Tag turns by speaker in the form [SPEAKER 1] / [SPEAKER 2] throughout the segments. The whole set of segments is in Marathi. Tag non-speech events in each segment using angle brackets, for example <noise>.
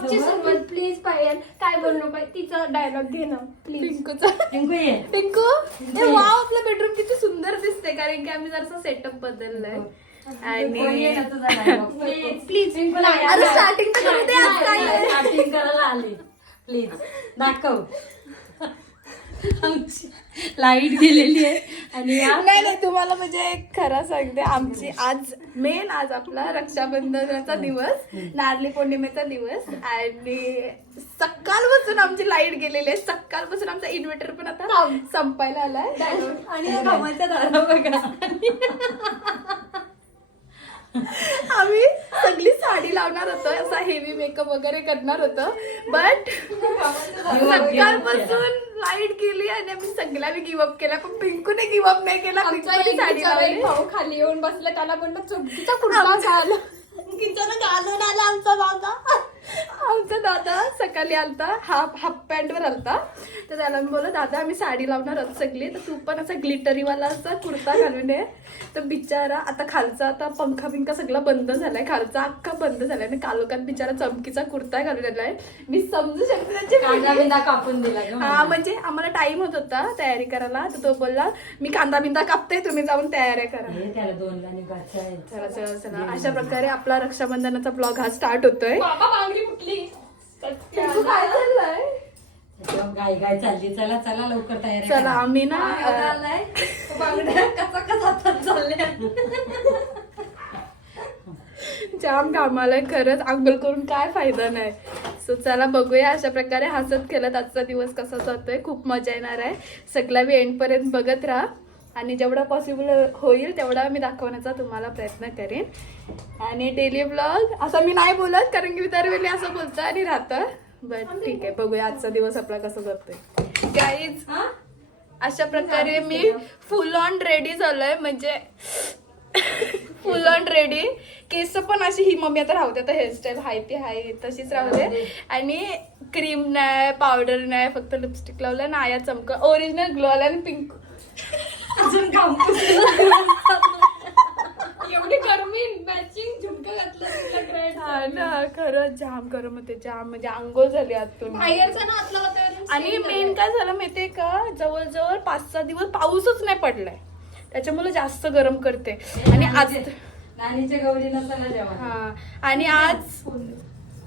[SPEAKER 1] ब्लॉगची सुरुवात प्लीज पायल काय बोललो पाय तिचा डायलॉग घे ना प्लीज
[SPEAKER 2] पिंकूचा.
[SPEAKER 3] टिंकू ये.
[SPEAKER 2] पिंकू हे वाव आपलं बेडरूम किती सुंदर दिसते कारण की आम्ही जरासा सेटअप बदललाय.
[SPEAKER 3] ना
[SPEAKER 2] आणि.
[SPEAKER 1] प्लीज
[SPEAKER 2] अरे स्टार्टिंग तर करू दे आज काय आहे.
[SPEAKER 3] Starting करायला आली. प्लीज दाखव. लाइट गेलेली आहे. आणि
[SPEAKER 2] नाही नाही तुम्हाला म्हणजे एक खरं सांगते आमची आज मेन आज आपला रक्षाबंधनाचा दिवस नारळी पौर्णिमेचा दिवस आणि सकाळपासून आमची लाइट गेलेली आहे. सकाळपासून आमचा इन्व्हर्टर पण आता संपायला आलाय
[SPEAKER 3] आणि दारा बघा. <laughs>
[SPEAKER 2] साडी लावणार होतो असा हेवी मेकअप वगैरे करणार होतो. बट सकाळपासून लाइट गेली आणि आम्ही सगळ्यांनी गिवअप केला. पण पिंकूने गिवअप नाही केला पिंकूने साडी लावली.
[SPEAKER 1] भाऊ खाली येऊन बसला त्याला म्हणलं चुकीचा कुठला घाल.
[SPEAKER 2] किचन घालून आला आमचा दादा आमचा दादा सकाळी आलता हाफ हाफ पॅन्ट वर आलता. तर त्याला मी बोललो दादा आम्ही साडी लावणार आहोत सगळी तर तू पण असा ग्लिटरी वाला असा कुर्ता घालून ये. तर बिचारा आता खालचा आता पंखा बिंखा सगळा बंद झालाय खालचा अख्खा बंद झालाय. आणि कालोखात बिचारा चमकीचा कुर्ता घालून आलाय. मी समजू शकते त्याची
[SPEAKER 3] कांदा. बिंदा कापून दिला
[SPEAKER 2] हा म्हणजे आम्हाला टाइम होत होता तयारी करायला. तर तो बोलला मी कांदा बिंदा कापते तुम्ही जाऊन तयाऱ्या करा.
[SPEAKER 3] त्याला दोन.
[SPEAKER 2] चला चला चला. अशा प्रकारे आपला रक्षाबंधनाचा ब्लॉग हा स्टार्ट होतोय. पिंकू काय चाललंय?
[SPEAKER 3] एकदम गाय गाय चालली. चला चला लवकर तयारी
[SPEAKER 2] चला
[SPEAKER 3] करा.
[SPEAKER 2] आम्ही ना अं,
[SPEAKER 3] आलंय. बांगड्या कसा कसा हातात चालल्या
[SPEAKER 2] जाम कामाला खरंच. आंघोळ करून काय फायदा नाही. सो चला बघूया अशा प्रकारे हसत खेळत आजचा दिवस कसा जातोय. खूप मजा येणार आहे. सगळ्या एंड पर्यंत बघत राहा. आणि जेवढा पॉसिबल होईल तेवढा मी दाखवण्याचा तुम्हाला प्रयत्न करेन. आणि डेली ब्लॉग असं मी नाही बोलत कारण की मी दरवेळी असं बोलतं आणि राहतं. बट ठीक आहे बघूया आजचा दिवस आपला कसा जातोय. काहीच
[SPEAKER 3] हा?
[SPEAKER 2] अशा प्रकारे मी फुल ऑन रेडी झालोय म्हणजे फुल ऑन रेडी केस पण अशी ही मम्मी आता राहू दे आता हेअरस्टाईल हाय ती हाय तशीच राहू दे. आणि क्रीम नाही पावडर नाही फक्त लिपस्टिक लावलं नाया चमक. ओरिजिनल ग्लो आला आणि पिंक <laughs>
[SPEAKER 3] अजून काम
[SPEAKER 1] एवढी गरमी मॅचिंग झुमका घातलं तुला great.
[SPEAKER 2] हा ना खरंच जाम गरम होते जाम. म्हणजे आंघोळ झाली आतून
[SPEAKER 1] बाहेरचं ना आतलं वातावरण
[SPEAKER 2] आणि मेन. काय झालं माहितीये का? जवळजवळ पाच सहा दिवस पाऊसच नाही पडलाय. त्याच्यामुळे जास्त गरम करते. आणि आज
[SPEAKER 3] नानीच्या गौरी नसायला जेवण
[SPEAKER 2] हा. आणि आज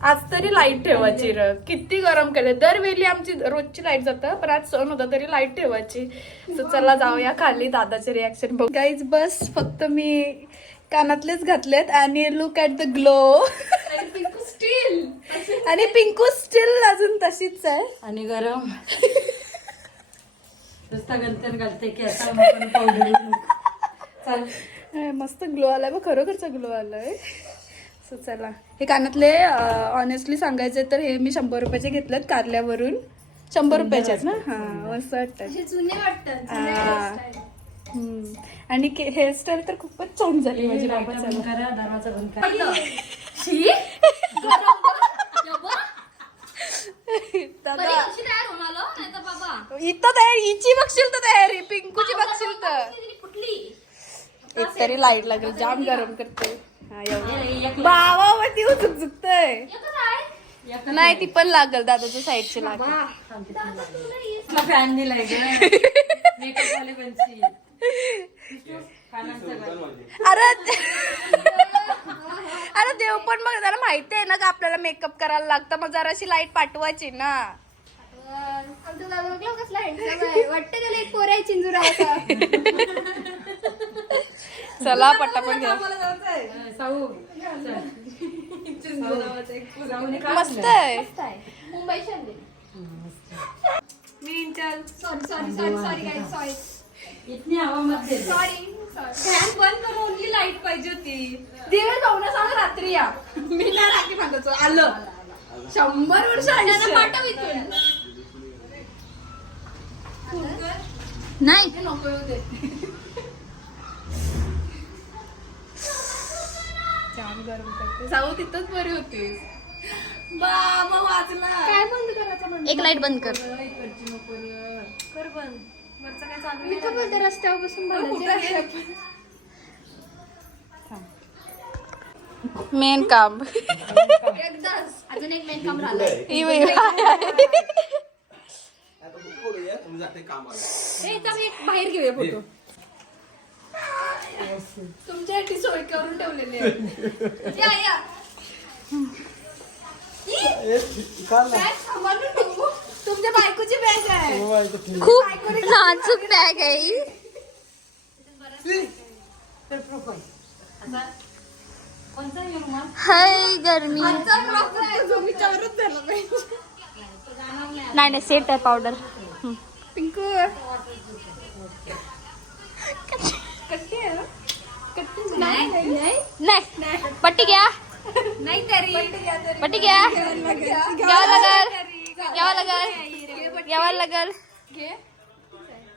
[SPEAKER 2] आज तरी लाइट ठेवायची र. किती गरम करते दरवेळी आमची रोजची लाइट जातं पण आज सण होता तरी लाइट ठेवायची. तर चला जाऊया खाली दादाचे रिॲक्शन बघ. गाईज बस फक्त मी कानातलेच घातलेत आणि लुक ॲट द ग्लो
[SPEAKER 1] पिंकू स्टील
[SPEAKER 2] आणि पिंकू स्टील अजून तशीच आहे.
[SPEAKER 3] आणि गरम. नुसता गंतन घालते की आता
[SPEAKER 2] मस्त ग्लो आलाय बघ. खरोखरचा ग्लो आलाय. सो चला हे कानातले ऑनेस्टली सांगायचे तर हे मी शंभर रुपयाचे घेतलेत कारल्यावरून शंभर रुपयाचेच ना हा
[SPEAKER 1] असे
[SPEAKER 2] हा. हम्म. आणि हेअरस्टाईल तर खूपच छान झाली माझी बाबा
[SPEAKER 1] हो.
[SPEAKER 2] इथं तयारी हिची बघशील तर तयारी पिंकूची बघशील तर एक तरी लाइट लागेल जाम गरम करते एवढं
[SPEAKER 3] एक
[SPEAKER 2] बाबा ती झुकझुकतय
[SPEAKER 1] एकच आहे?
[SPEAKER 3] एक
[SPEAKER 2] नाही ती पण लागल दादाच्या साईडची लागेल
[SPEAKER 3] फॅन दिलाय घाल.
[SPEAKER 2] अरे अरे देव पण मग त्याला माहिती आहे ना का आपल्याला मेकअप करायला लागतं. मग जराशी लाइट पाठवायची ना.
[SPEAKER 1] आमचा दादा बघला कसला handsome आहे वाटतं त्याला एक चिंजुरा <laughs>
[SPEAKER 2] चला पटापट घ्या
[SPEAKER 3] साऊ.
[SPEAKER 2] मस्त? आहे.
[SPEAKER 1] मस्त आहे. मुंबई
[SPEAKER 2] मी चल
[SPEAKER 1] sorry sorry sorry sorry guys sorry
[SPEAKER 3] इतनी हवा मत दे
[SPEAKER 1] सॉरी सॉरी
[SPEAKER 2] फॅन बंद करून ओनली लाइट पाहिजे होती. दिवस भाऊना सांग रात्री या. मी नाही रात्री सांगायचो आलं. शंभर वर्ष आयुष्य.
[SPEAKER 1] पाठव इथून.
[SPEAKER 2] नाही. नको गरम करते जाऊ तिथंच बरी होती बाबा वाचला
[SPEAKER 1] काय बंद करायचं म्हणजे
[SPEAKER 4] एक लाइट बंद कर.
[SPEAKER 2] इकडची नको र. कर बंद. वरचं काय चालू
[SPEAKER 1] मी तर बोलते रस्त्यावर बसून बोलायचं?
[SPEAKER 2] मेन काम.
[SPEAKER 1] एकदाच. अजून एक मेन काम राहिलं.
[SPEAKER 2] हे
[SPEAKER 1] एक बाहेर घेऊया फोटो.
[SPEAKER 2] तुमच्यासाठी सोय करून ठेवलेली आहे.
[SPEAKER 1] या या.
[SPEAKER 2] बॅग सांभाळून ठेवू. तुमच्या बायकोची बॅग आहे. खूप नाजूक बॅग आहे. ही.
[SPEAKER 3] कोणता आहे रुमाल?
[SPEAKER 2] हाय गरमी.
[SPEAKER 1] आजचा vlog आहे, जो विचारच झाला पाहिजे
[SPEAKER 2] नाही नाही सेट आहे पावडर
[SPEAKER 1] पिंकू नाही नाही
[SPEAKER 2] नाही. पट्टी घ्या.
[SPEAKER 1] नाही तरी.
[SPEAKER 2] पट्टी घ्या. घ्यावं लागल. घ्यावं लागल. घ्यावं लागल.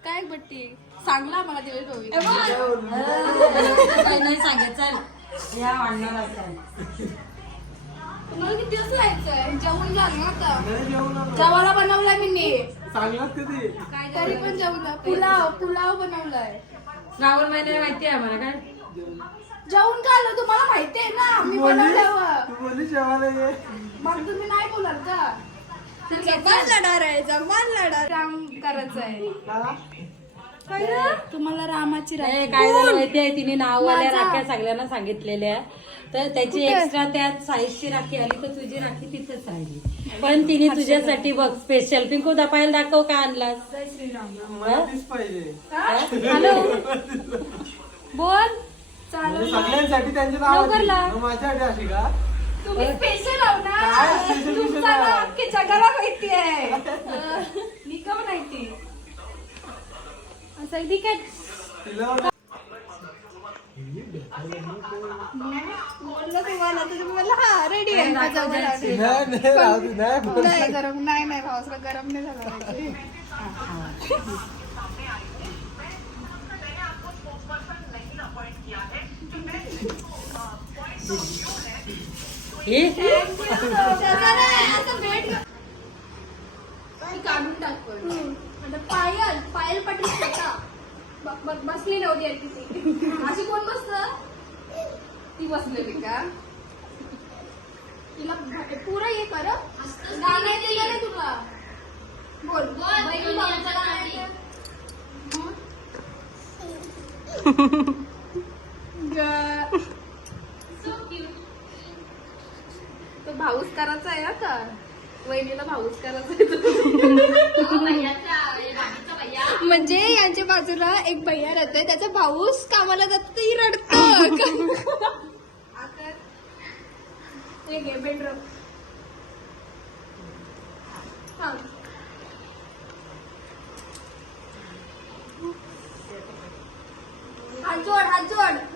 [SPEAKER 2] काय बट्टी सांगला मला दिवस
[SPEAKER 3] नाही असेल
[SPEAKER 2] तुम्हाला किती वाजता जायचंय जेवण झालं ना आता. जेवायला बनवलाय मी तरी पण जेवलं पुलाव पुलाव बनवलाय.
[SPEAKER 3] श्रावण महिन्यात माहिती आहे आम्हाला काय?
[SPEAKER 2] जेवण का आलं? तुम्हाला माहिती आहे ना मी बनवल्यावर मग तुम्ही नाही बोलाल का
[SPEAKER 1] लढार आहे जबान लढार.
[SPEAKER 2] राम करायचं आहे. तुम्हाला रामाची राख.
[SPEAKER 3] ए, काय झालं माहिती आहे? तिने नाववाल्या
[SPEAKER 2] माझा.
[SPEAKER 3] राख्या सगळ्यांना सांगितलेल्या तर त्याची एक्स्ट्रा त्यात साईजची राखी आली तर तुझी राखी तिथेच राहिली. पण तिने तुझ्यासाठी बघ स्पेशल पिंकू दापायला दाखव का आणलास? हॅलो? बोल.
[SPEAKER 4] सगळ्यांसाठी त्यांचे
[SPEAKER 3] लवकर लाव.
[SPEAKER 4] नाव माझ्यासाठी अशी का?
[SPEAKER 2] तुम्ही स्पेशल आहो
[SPEAKER 4] काय
[SPEAKER 2] ना
[SPEAKER 4] special
[SPEAKER 2] तुमचं
[SPEAKER 4] special
[SPEAKER 2] नाव
[SPEAKER 4] आहे?
[SPEAKER 2] अख्ख्या जगाला माहिती आहे. मी का माहिती असं ठीक आहे.
[SPEAKER 4] तिला
[SPEAKER 1] बोललं तुम्हाला तर तुम्ही म्हणलं हा रेडी आहे. माझा
[SPEAKER 4] नाही नाही राहू दे, नाही बोल.
[SPEAKER 1] नाही गरम नाही नाही पावसाला गरम नाही झाला पाहिजे.
[SPEAKER 3] हे
[SPEAKER 1] त्याचा नाही, असं वेट कर.
[SPEAKER 2] मी काढून टाकतो
[SPEAKER 1] आता पायल पायल पटली स्वतः बसली नव्हती आहे तिथे
[SPEAKER 2] अशी कोण बसत ती बसलेली का
[SPEAKER 1] तिला भ- हे कर हं. तुला बोल बहीण
[SPEAKER 2] तो भाऊस करायचा आहे आता वहिनीला भाऊस करायचा आहे
[SPEAKER 1] म्हणजे यांच्या बाजूला एक भैया राहतोय त्याचा भाऊस कामाला जातो ती रडतो
[SPEAKER 2] हे घे बेडरूम
[SPEAKER 1] हा. हात जोड हात जोड.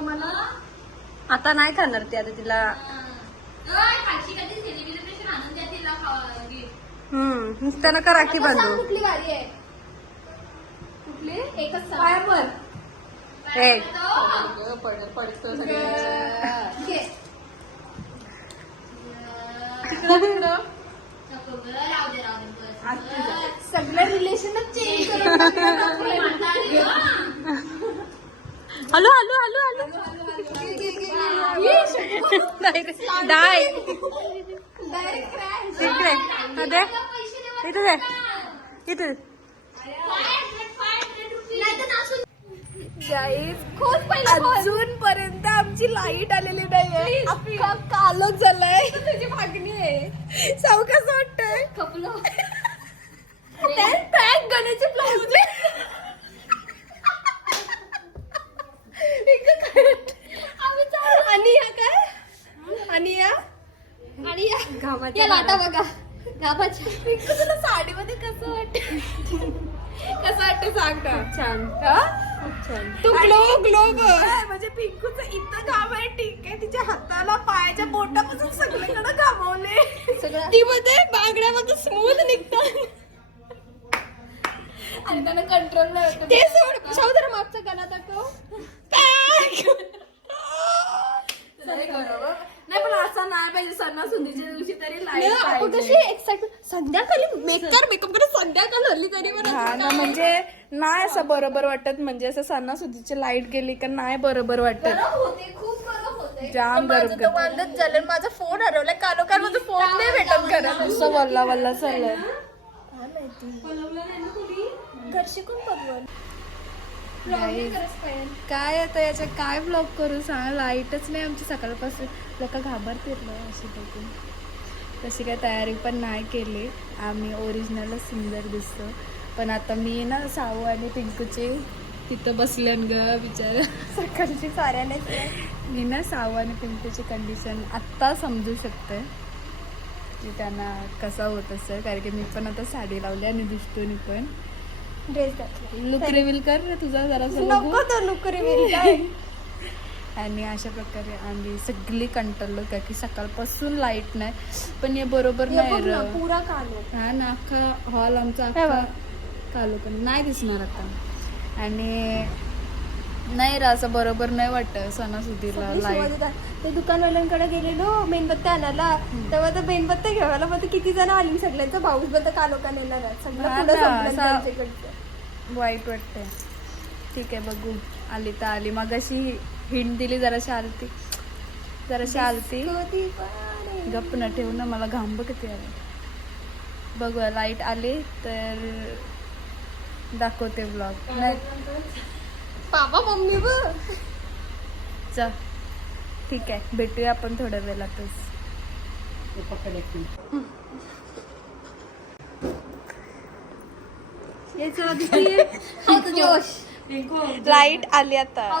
[SPEAKER 1] आम्हाला
[SPEAKER 2] आता नाही खाणार ती आता तिला हम्म राखी
[SPEAKER 1] आता सांग
[SPEAKER 2] बांधू
[SPEAKER 1] कुठली गाडी आहे. कुठली? एकच
[SPEAKER 2] हे.
[SPEAKER 1] घे. सगळं. रिलेशनच चेंज करून.
[SPEAKER 2] हॅलो हॅलो हॅलो हॅलो डाय. इकडे दे इथे दे इथे. अजून पर्यंत आमची लाइट आलेली नाहीये. अख्खा कालच झालाय. तुझी मागणी आहे. सावकाश वाटतंय.
[SPEAKER 1] खपलं. <laughs>
[SPEAKER 2] पॅक गण्याचे ब्लाऊज
[SPEAKER 1] आणि या काय आणि या आणि या या लाटा बघा गावाच्या
[SPEAKER 2] पिंकू तुला साडीमध्ये कसं वाटत कसं वाटतं सांग ना
[SPEAKER 1] छान? खूप छान.
[SPEAKER 2] तू ग्लो ग्लो म्हणजे पिंकूचं इथं घाम आहे ठीक आहे तिच्या हाताला पायाच्या बोटापासून सगळीकडे घामवले ती मध्ये बांगड्यामध्ये स्मूथ निघतात.
[SPEAKER 1] आणि त्यांना कंट्रोल नाही होत
[SPEAKER 2] ते सोड शाहू मागचा गला दाखव. नाही पण असं नाही पाहिजे सणासुदीच्या दिवशी तरी लाइट
[SPEAKER 1] आपण कशी एक्साइटमेंट संध्याकाळी मेकअप मेकअपकडे संध्याकाळ हल्ली तरी
[SPEAKER 2] हा ना म्हणजे नाही असं बरोबर वाटत म्हणजे असं सणासुदीची लाइट गेली का नाही बरोबर वाटत.
[SPEAKER 1] होते खूप गरम होते.
[SPEAKER 2] जाम.
[SPEAKER 1] वांदच झालं माझा फोन हरवलाय कालोखाल माझा फोन नाही भेटत घरात.
[SPEAKER 2] नुसतं वल्ला वल्ला चाललंय.
[SPEAKER 1] बघवल?
[SPEAKER 2] काय आता याच्या काय ब्लॉग करू सांग लाईटच नाही आमची सकाळपासून. लोक घाबरतील ना अशी बघून. तशी काय तयारी पण नाही केली. आम्ही ओरिजिनलच सुंदर दिसतो. पण आता मी ना साऊ आणि पिंकूची तिथं बसल्यान ग बिचार
[SPEAKER 1] सकाळची साऱ्याने
[SPEAKER 2] मी ना साऊ आणि पिंकूची कंडिशन आत्ता समजू शकते. की त्यांना कसा होत असेल कारण की मी पण आता साडी लावली आणि दिसतो पण.
[SPEAKER 1] ड्रेस घातला.
[SPEAKER 2] लुक रिव्हील कर रे तुझा जरा
[SPEAKER 1] लुक रिव्हील काय?
[SPEAKER 2] आणि अशा प्रकारे आम्ही सगळी कंटाळलो का की सकाळपासून लाइट नाही पण हे बरोबर नाही र.
[SPEAKER 1] पुरा कालो
[SPEAKER 2] हा ना अख्खा हॉल आमचा अख्खा. कालो पण नाही दिसणार आता आणि नाही रा असं बरोबर नाही वाटत सणासुदीला
[SPEAKER 1] लाइट. ते दुकानवाल्यांकडे गेलेलो मेणबत्त्या आणायला तेव्हा तर मेणबत्त्या घ्यायला मग ते किती जण आली सगळ्यांचा भाऊस बद्द कालोका नेणार आहे. सगळं.
[SPEAKER 2] वाईट वाटतंय ठीक आहे बघू आली तर आली मग अशी हिंट दिली जराशी आलती जराशी आलती. गप्प न ठेवू ना मला घांब किती आला बघू लाइट आली तर दाखवते ब्लॉग नाही
[SPEAKER 1] बाबा मम्मी
[SPEAKER 2] ठीक आहे भेटूया आपण थोड्या वेळातच.
[SPEAKER 3] मिनिट. <laughs>
[SPEAKER 1] हे जोश.
[SPEAKER 2] लाइट आली आता. <laughs>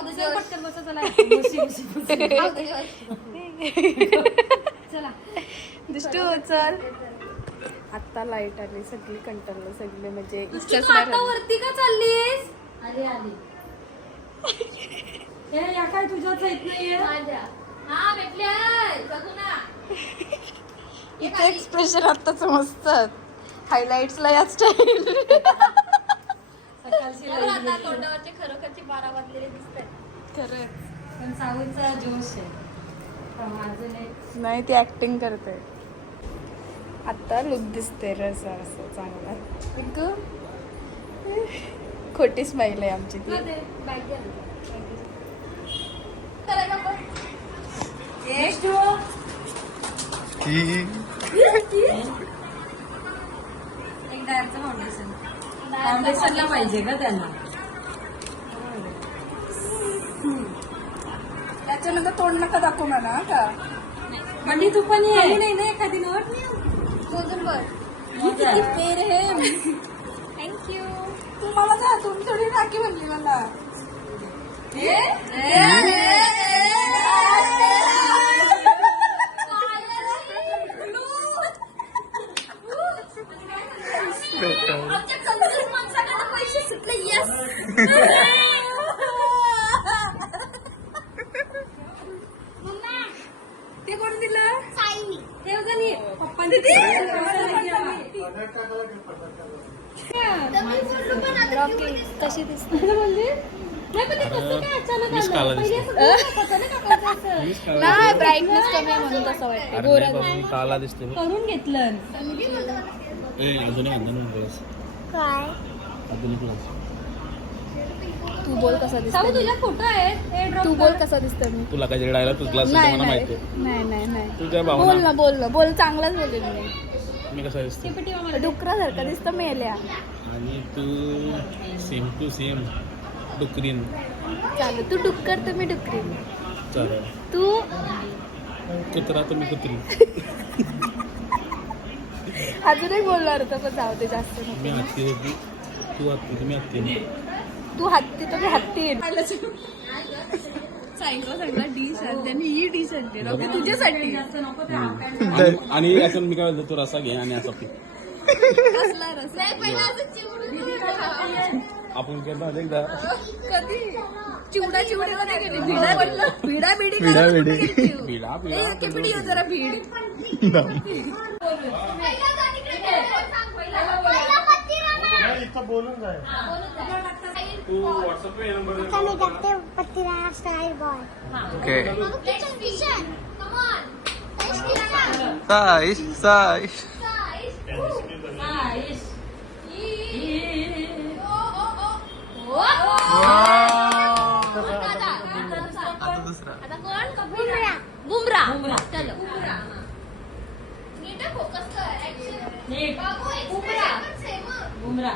[SPEAKER 2] दुष्टू चल. आता लाइट आली सगळी कंटाळलं सगळे म्हणजे
[SPEAKER 1] आता. वरती का चाललीस?
[SPEAKER 3] आली आली. <laughs> ए, या काय तुझ्याच येत नाहीये?
[SPEAKER 1] हा भेटले बघू ना.
[SPEAKER 2] इथे एक्सप्रेशन आत्ताच मस्त हायलाइट्सला याच स्टाईल
[SPEAKER 1] आता
[SPEAKER 3] गेली.
[SPEAKER 1] तोंडावरचे खरोखरचे बारा वाजलेले दिसतात
[SPEAKER 2] खरं
[SPEAKER 3] पण साऊचा जोश आहे. पण माझं नाही
[SPEAKER 2] नाही ती ऍक्टिंग करते आता लुक दिसते रस असं चांगला. खोटी स्माईल आहे आमची ती.
[SPEAKER 1] बॅग घ्या
[SPEAKER 3] एक डायरचं फाउंडेशन फाउंडेशनला पाहिजे का त्यांना.
[SPEAKER 2] त्याच्यानंतर तोंड नका दाखवू मला हा का?
[SPEAKER 3] म्हणजे तू पण ये.
[SPEAKER 1] नाही नाही एखादी नोट. मोजून बघ
[SPEAKER 3] किती
[SPEAKER 2] पेर हे
[SPEAKER 1] थँक्यू
[SPEAKER 2] तू मला का तुम्ही थोडी राखी म्हणली मला
[SPEAKER 1] कंजूस माणसाकडनं पैसे सुटले येस
[SPEAKER 2] ते कोण दिलं
[SPEAKER 1] साई
[SPEAKER 3] ठेव का नाही पप्पांनी
[SPEAKER 1] तर मी बोललो पण आता घेऊन ये.
[SPEAKER 2] कशी दिसते
[SPEAKER 1] नाही पण ते कसं काय अचानक आलं पहिले असं बोलत होतं ना काकाचं असं.
[SPEAKER 2] नाही ब्राईटनेस कमी आहे म्हणून तसं वाटतं गोरा
[SPEAKER 4] काला दिसते
[SPEAKER 3] करून घेतलं
[SPEAKER 4] ए अजून एक अजून एक glass.
[SPEAKER 1] काय
[SPEAKER 4] अजून एक glass.
[SPEAKER 2] तू बोल कसा दिसतो
[SPEAKER 3] तुझ्या फोटो आहेत. ए ड्रॉप
[SPEAKER 2] तू बोल कसा दिसतो मी?
[SPEAKER 4] तुला काय डायला तू ग्लास
[SPEAKER 2] नाही
[SPEAKER 4] मला
[SPEAKER 2] नाही. नाही नाही नाही.
[SPEAKER 4] तुझ्या
[SPEAKER 2] बोल ना बोल ना. बोल चांगलाच बोलेल मी.
[SPEAKER 4] मी कसा दिसतो
[SPEAKER 2] डुकरासारखं दिसतं मेल्या.
[SPEAKER 4] आणि तू सेम टू सेम डुकरीन.
[SPEAKER 2] चालेल तू डुक्कर तर मी डुकरी
[SPEAKER 4] चालेल.
[SPEAKER 2] तू?
[SPEAKER 4] कुत्रा तर मी कुत्री. <laughs>
[SPEAKER 2] अजून एक बोलणार होतं पण जाऊ दे जास्त नको.
[SPEAKER 4] मी हत्ती होती. तू हत्ती तुम्ही हत्ती
[SPEAKER 2] तू हत्ती तर मी हत्ती सायको सगळा डिश आणते. आणि ही डिश आणते. रॉकी तुझ्यासाठी.
[SPEAKER 4] आणि- आणि असं मी काय बोलतो, तू रसा घे आणि असं पी.
[SPEAKER 2] कसला रस
[SPEAKER 4] आपण केलं होतं एकदा?
[SPEAKER 2] कधी? चिवडा चिवडा कधी? गेली भिडा भिडा बिडी
[SPEAKER 5] भिडा बिडी.
[SPEAKER 4] पिढी
[SPEAKER 2] जरा भीड. <laughs>
[SPEAKER 4] तू व्हॉट्सअप नंबर
[SPEAKER 6] कमी करते पत्तीला style boy
[SPEAKER 5] okay Saish Saish आता दुसरा
[SPEAKER 7] बुमरा
[SPEAKER 3] बुमरा.
[SPEAKER 7] चलो नीट फोकस कर
[SPEAKER 3] नीट.
[SPEAKER 7] बाबू बुमरा
[SPEAKER 3] बुमरा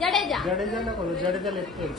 [SPEAKER 7] जडेजा
[SPEAKER 6] जडेजा नको जडेजा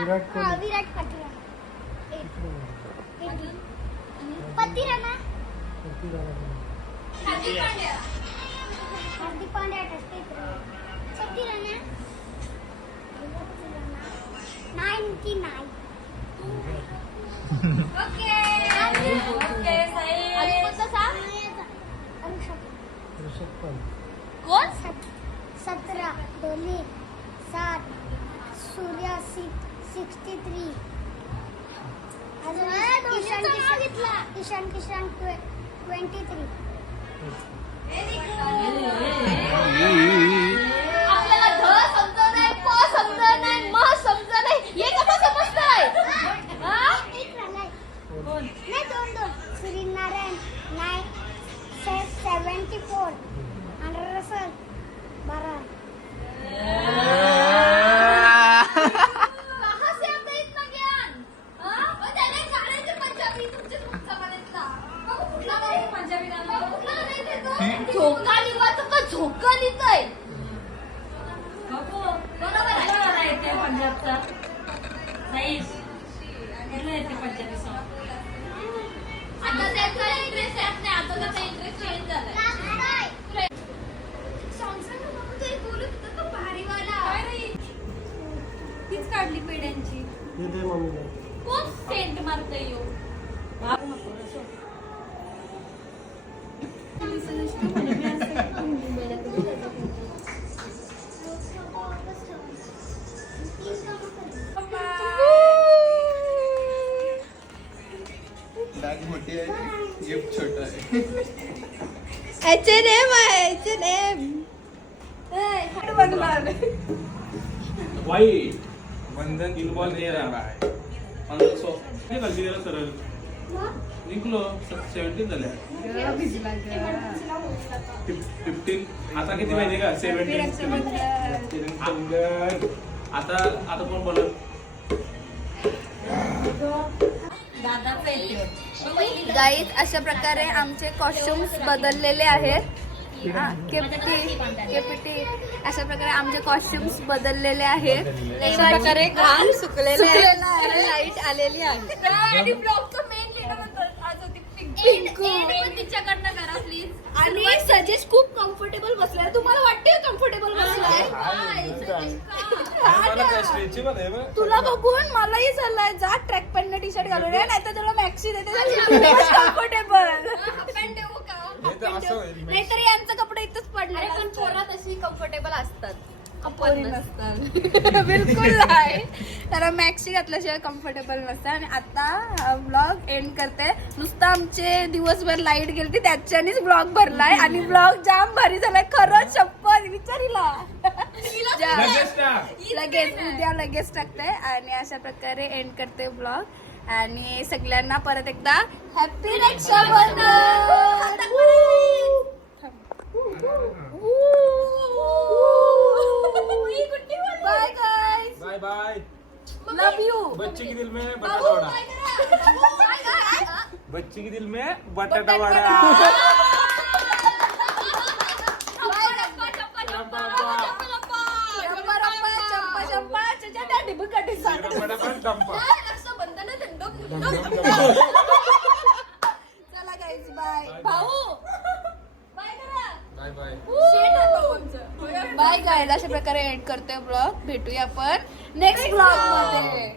[SPEAKER 6] आता पहिला हा, विराट पाटील। पती राणा हार्दिक पांड्या टेस्ट पती राणा नाईन्टी नाईन
[SPEAKER 7] ओके अजून कोणतं सांग कोण
[SPEAKER 6] सतरा दोन्ही सात सूर्या सिक्स्टी थ्री. अजून ईशान किशन ईशान किशन. Twenty three.
[SPEAKER 7] आपल्याला ध समजत नाही प समजत नाही म समजत नाही. हे कसं समजतंय?
[SPEAKER 6] नाही दोन दोन. Suryanarayan nine seventy four. आणि रसल बारा
[SPEAKER 7] कहा से आता इतना ज्ञान हा? अ, त्याने काढायचे पंजाबी तुमच्या जमान्यातला. अहो, कुठला बाई पंजाबी गाणं? अहो, कुठला गाणं येते तो? झोका लिवायचं का झोका लिहितंय बरोबर आहे
[SPEAKER 3] कुठला येते पंजाबचा साईश कुठला येते पंजाबी सॉंग
[SPEAKER 7] आता त्याचा इंटरेस्ट येत नाही आता त्याचा इंटरेस्ट चेंज झालाय सॉंग सांग ना बाबू, तू एक बोलत होता का भारीवाला
[SPEAKER 2] तीच काढली पेड्यांची
[SPEAKER 7] कोण सेंट मारतोय ह्यो?
[SPEAKER 5] बॅग
[SPEAKER 4] सो झाल्या फिफ्टीन आता किती माहिती का? सेव्हन्टीन आता आता कोण बोलत
[SPEAKER 2] गाईत अशा प्रकारे आमचे कॉस्ट्युम्स बदललेले आहेत. केपटी केपटी. अशा प्रकारे आमचे कॉस्ट्युम्स बदललेले आहेत. अशा प्रकारे घाम सुकलेला आहे. लाइट आलेली आहे.
[SPEAKER 7] आणि
[SPEAKER 2] सजेश खूप कम्फर्टेबल बसलाय. तुम्हाला वाटते कम्फर्टेबल बसलाय? तुला बघून मलाही झालंय जा ट्रॅक पॅन्ट टी शर्ट घालून ये, नाहीतर तुला मॅक्सी देते. कम्फर्टेबल नाहीतर यांचं कपडे इथंच पडले
[SPEAKER 7] अरे पण पोरं तशी कम्फर्टेबल असतात. <laughs>
[SPEAKER 2] बिलकुल नाही. त्याला मॅक्सी घातल्याशिवाय कम्फर्टेबल नसतं. आणि आता ब्लॉग एंड करते. नुसतं आमचे दिवसभर लाइट गेली त्याच्यानेच ब्लॉग भरलाय. आणि ब्लॉग जाम भारी झालाय. खरंच शपथ विचारिला. <laughs> लगेच उद्या लगेच टाकते. आणि अशा प्रकारे एंड करते ब्लॉग आणि सगळ्यांना परत एकदा happy Rakshabandhan bye
[SPEAKER 4] bye bye
[SPEAKER 2] love you!
[SPEAKER 4] बच्ची की दिल में बटाटा वड़ा। बच्ची की दिल में बटाटा वड़ा!
[SPEAKER 2] चला गाईज बाय भाऊ
[SPEAKER 4] बाय बाय
[SPEAKER 2] बाय गाईज अशा प्रकारे एंड करतोय ब्लॉग भेटूया आपण नेक्स्ट ब्लॉगमध्ये.